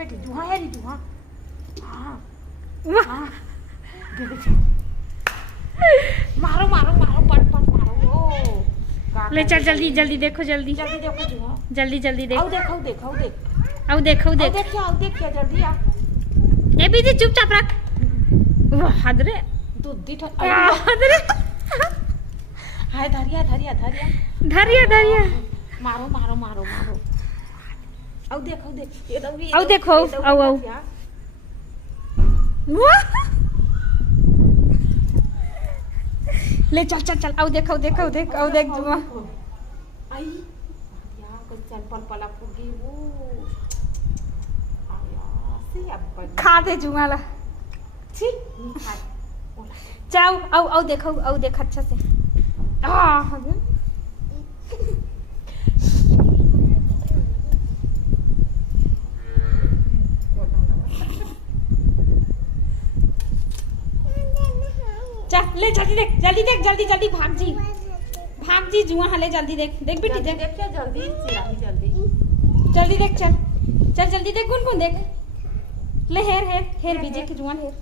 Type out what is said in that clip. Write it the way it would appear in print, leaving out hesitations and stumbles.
बेटी जुहा है री जुहा। हाँ हाँ मारो मारो मारो पट पट मारो। ओ ले चल जल्दी जल्दी देखो जल्दी जल्दी देखो जुहा। जल्दी जल्दी देख आओ देखो देखो देख आओ देखो देख देखिए आओ देखिए जल्दी आ। ए बीजी चुपचाप रख हदरे दूधी हदरे हाय धरिया धरिया धरिया धरिया धरिया मारो मारो मारो मारो। आओ देखो देख ये दौड़ी आओ देखो आओ आओ ले चल चल चल आओ देखो देखो देख आओ देख जुआ आई या कुछ चल पल पला फुगी वो आया सी अब खा दे जुआ ला छी खा जाओ आओ आओ देखो आओ देख अच्छा से चल ले जल्दी देख जल्दी देख जल्दी जल्दी भाग जी जुआ हाँ ले जल्दी देख देख बेटी देख देखिए जल्दी चिराही जल्दी जल्दी देख चल चल जल्दी देख गुनगुन देख ले हेर हेर हेर बीजे की जुआ हेर